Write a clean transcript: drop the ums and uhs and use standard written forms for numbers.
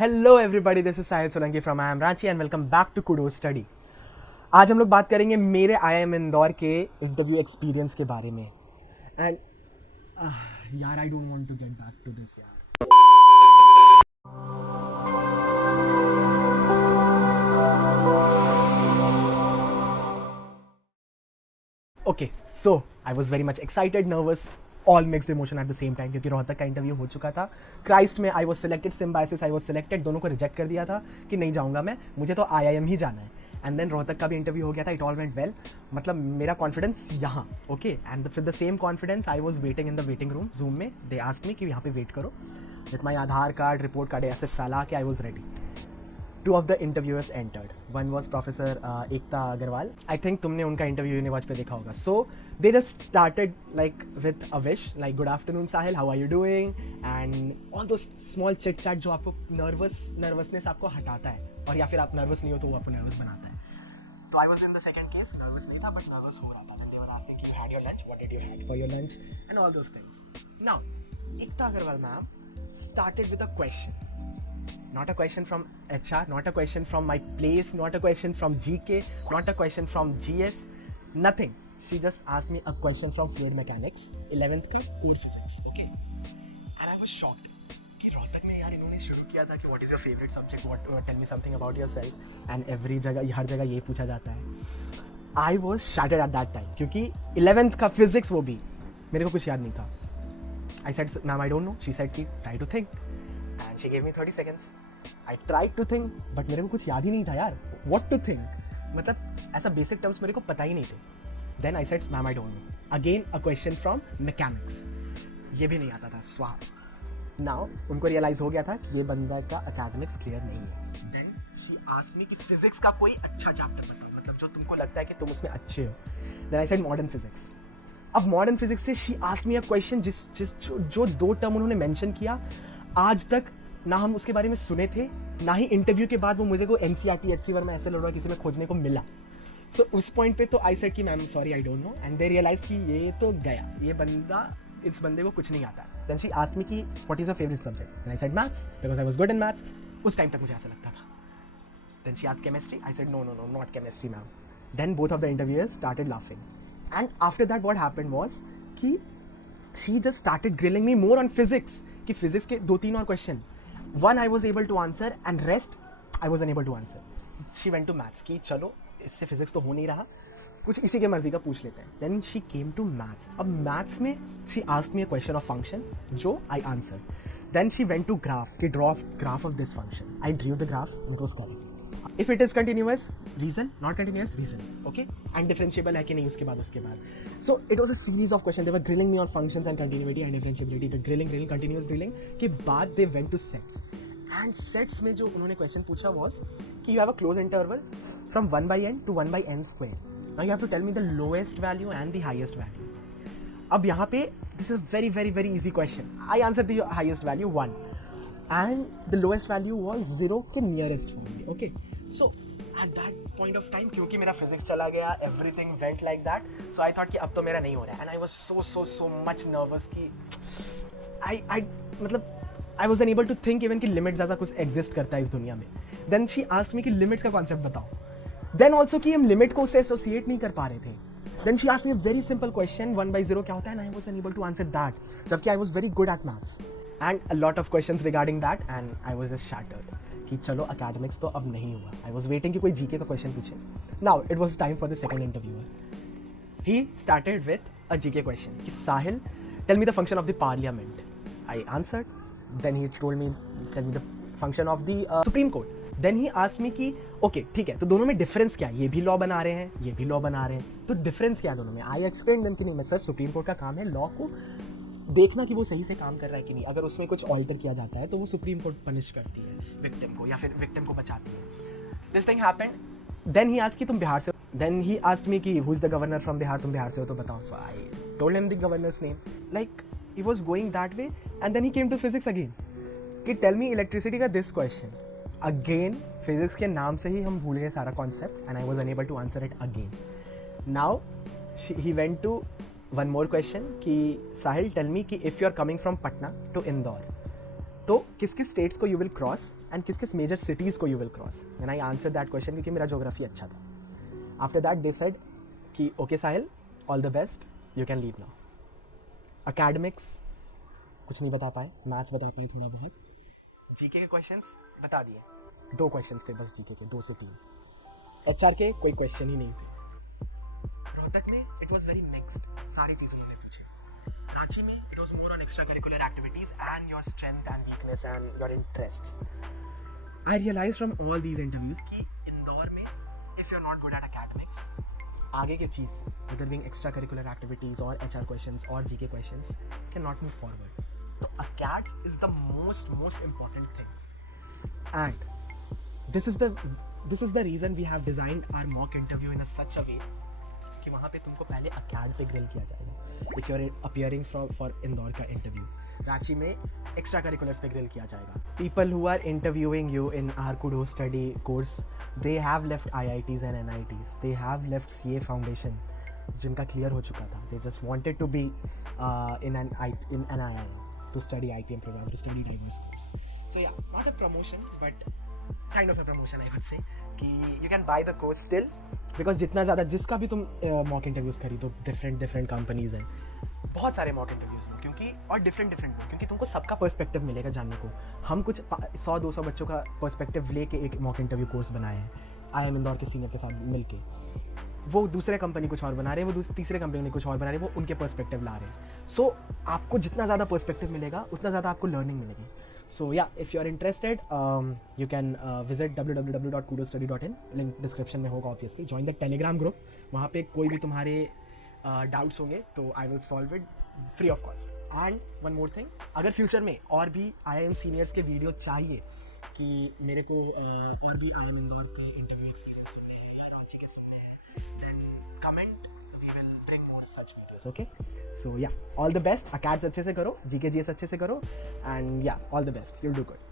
Hello everybody, this is Sahil Solanki from I M Ranchi and welcome back to Kudo study. आज हम लोग बात करेंगे मेरे IIM इंदौर के इंटरव्यू एक्सपीरियंस के बारे में। एंड यार I don't want to get back to this यार। Okay, so I was very much excited, nervous, all mixed emotion at the same time, क्योंकि रोहतक का इंटरव्यू हो चुका था। क्राइस्ट में I was selected, Symbiosis I was selected, दोनों को reject कर दिया था कि नहीं जाऊंगा मैं, मुझे तो IIM ही जाना है। एंड देन रोहतक का भी इंटरव्यू हो गया था, इट ऑल वेंट वेल। मतलब मेरा कॉन्फिडेंस यहाँ okay, and with the same confidence I was waiting in the waiting room zoom में। दे आस्क्ड मी कि यहाँ पे वेट करो, with my Aadhaar card, report card ऐसे फैला के I was ready. Two of the interviewers entered. One was Professor Ekta Agarwal. I think तुमने उनका इंटरव्यू यूनिवर्स पे देखा होगा. So they just started like with a wish, like good afternoon Sahil, how are you doing? And all those small chit chat जो आपको nervousness आपको हटाता है, और या फिर आप nervous नहीं हो तो वो आपको nervous बनाता है. तो I was in the second case, nervous नहीं था but nervous हो रहा था. They were asking, you had your lunch, what did you had for your lunch, and all those things. Now Ekta Agarwal ma'am started with a question. Not a question from HR, not a question from my place, not a question from GK, not a question from GS, nothing. She just asked me a question from fluid mechanics, 11th का core physics, okay? And I was shocked कि रोहतक में यार इन्होंने शुरू किया था कि what is your favorite subject, what tell me something about yourself, and every जगह हर जगह ये पूछा जाता है. I was shattered at that time क्योंकि 11th का physics वो भी मेरे को कुछ याद नहीं था. I said, ma'am, I don't know. She said कि try to think. And she gave me 30 seconds. I tried to think, but मेरे को कुछ याद ही नहीं था यार. What to think? मतलब ऐसा basic terms मेरे को पता ही नहीं थे. Then I said, ma'am, I don't know. Again, a question from mechanics. ये भी नहीं आता था. स्वाहा. Now उनको realize हो गया था कि ये बंदा का academics clear नहीं है. Then she asked me कि physics का कोई अच्छा chapter बताओ, मतलब जो तुमको लगता है कि तुम उसमें अच्छे हो. Then I said modern physics. अब मॉडर्न फिजिक्स से she asked me a question जो दो टर्म उन्होंने मेंशन किया, आज तक ना हम उसके बारे में सुने थे, ना ही इंटरव्यू के बाद वो मुझे को NCERT HC वर्मा ऐसे लड़ रहा किसी में खोजने को मिला. सो उस पॉइंट पे तो आई सेड कि ma'am sorry I don't know, and they realise कि ये तो गया, ये बंदा, इस बंदे को कुछ नहीं आता. देन शी आस्क्ड मी कि what is your favourite subject, and I said maths because I was good in maths. उस टाइम तक मुझे ऐसा लगता था. Then she asked chemistry, I said no no no not chemistry ma'am. Then both of the interviewers started laughing, and after that what happened was कि she just started grilling me more on physics, कि physics के 2-3 और question, one I was able to answer and rest I was unable to answer. She went to maths कि चलो इससे physics तो हो नहीं रहा, कुछ इसी के मर्जी का पूछ लेते हैं. Then she came to maths. अब maths में she asked me a question of function जो I answered. Then she went to graph कि draw graph of this function. I drew the graph, it was correct. If it is continuous, reason, not continuous, reason, okay? And differentiable है कि नहीं उसके बाद. So it was a series of questions. They were drilling me on functions and continuity and differentiability. The drilling, continuous drilling के बाद they went to sets. And sets में जो उन्होंने question पूछा was कि you have a closed interval from 1/n to 1/n square. Now you have to tell me the lowest value and the highest value. अब यहाँ पे this is very very very easy question. I answered the highest value 1. And the lowest value was 0 के nearest for me, okay? So at that point of time, क्योंकि मेरा physics चला गया, everything went like that, so I thought कि अब तो मेरा नहीं हो रहा है, and I was so much nervous कि मतलब I was unable to think even कि limit ज़्यादा कुछ exist करता है इस दुनिया में. Then she asked me कि limits का concept बताओ. Then also कि हम limit को उससे associate नहीं कर पा रहे थे. Then she asked me a very simple question, 1/0 क्या होता है, and I was unable to answer that, जबकि I was very good at maths. And a lot of questions regarding that, and I was just shattered कि चलो academics तो अब नहीं हुआ. I was waiting कि कोई GK का question पूछे. Now it was time for the second interviewer. He started with a GK question कि साहिल, tell me the function of the parliament. I answered. Then he told me, tell me the function of the Supreme Court. Then he asked me कि okay ठीक है, तो दोनों में difference क्या है, ये भी law बना रहे हैं, ये भी law बना रहे हैं, तो difference क्या है दोनों में. I explained them कि नहीं मैं सर, Supreme Court का काम है law को देखना कि वो सही से काम कर रहा है कि नहीं, अगर उसमें कुछ ऑल्टर किया जाता है तो वो सुप्रीम कोर्ट पनिश करती है विक्टिम को, या फिर विक्टिम को बचाती है. This thing happened. Then he asked कि तुम बिहार से, देन ही आस्क्ड मी कि who is the governor from Bihar, तुम बिहार से हो तो बताओ. So I told him the governor's name, like he was going that way. And then he came to physics again कि टेल मी इलेक्ट्रिसिटी का this question. Again physics के नाम से ही हम भूल गए सारा concept, and I was unable to answer it again. Now he went to one more question कि साहिल टेल मी कि if you are coming from Patna to Indore, तो किस किस स्टेट्स को यू विल क्रॉस एंड किस किस मेजर सिटीज़ को you will cross. And I answer that question क्योंकि मेरा ज्योग्राफी अच्छा था. आफ्टर दैट दे सेड कि okay Sahil, all the best, you can leave now. Academics कुछ नहीं बता पाए, मैथ्स बता पाए थोड़ा बहुत, जीके के क्वेश्चंस बता दिए. 2 क्वेश्चंस थे बस जीके के, 2 से 3. एचआर के कोई क्वेश्चन ही नहीं थे. रोहतक में इट वॉज वेरी मिक्सड, सारी चीज़ उन्होंने पूछे. रांची में it was more on extra curricular activities and your strength and weakness and your interests. I realise from all these interviews कि इंदौर में if you are not good at academics, आगे की चीज़ whether being extra curricular activities or HR questions or GK questions cannot move forward. So ACADS is the most important thing, and this is the reason we have designed our mock interview in such a way कि वहाँ पे तुमको पहले ACAD पे grill किया जाएगा if you're appearing for Indore का interview. Ranchi में एक्स्ट्रा करिकुलर्स पे ग्रिल किया जाएगा. People who are interviewing you in our Kudo study course, they have left IITs and NITs, they have left CA foundation जिनका clear हो चुका था. They just wanted to be in an IIM to study ITM program, to study diverse course. So yeah, not a promotion but kind of a promotion I would say कि you can buy the course still because जितना ज़्यादा जिसका भी तुम mock interviews खरीदो, different companies हैं, बहुत सारे मॉक इंटरव्यूज़ में, क्योंकि और डिफरेंट क्योंकि तुमको सबका पर्सपेक्टिव मिलेगा जानने को. हम कुछ 100-200 बच्चों का पर्सपेक्टिव लेके एक मॉक इंटरव्यू कोर्स बनाए हैं IIM इंदौर के सीनियर के साथ मिलके. वो दूसरे कंपनी कुछ और बना रहे हैं, वो तीसरे कंपनी ने कुछ और बना रहे हैं, वो उनके पर्सपेक्टिव ला रहे हैं. सो आपको जितना ज़्यादा पर्सपेक्टिव मिलेगा उतना ज़्यादा आपको लर्निंग मिलेगी. So yeah, if you are interested you can visit www.kudostudy.in, link description में होगा obviously. Join the Telegram group, वहाँ पे कोई भी तुम्हारे डाउट्स होंगे तो I will solve it free of cost. And one more thing, अगर फ्यूचर में और भी IIM सीनियर्स के वीडियो चाहिए कि मेरे को और भी IIM इंदौर के interview experience comment, we will bring more such videos. Okay, so yeah, all the best. ACADS अच्छे से करो, GK GS अच्छे से करो, and yeah, all the best, you'll do good.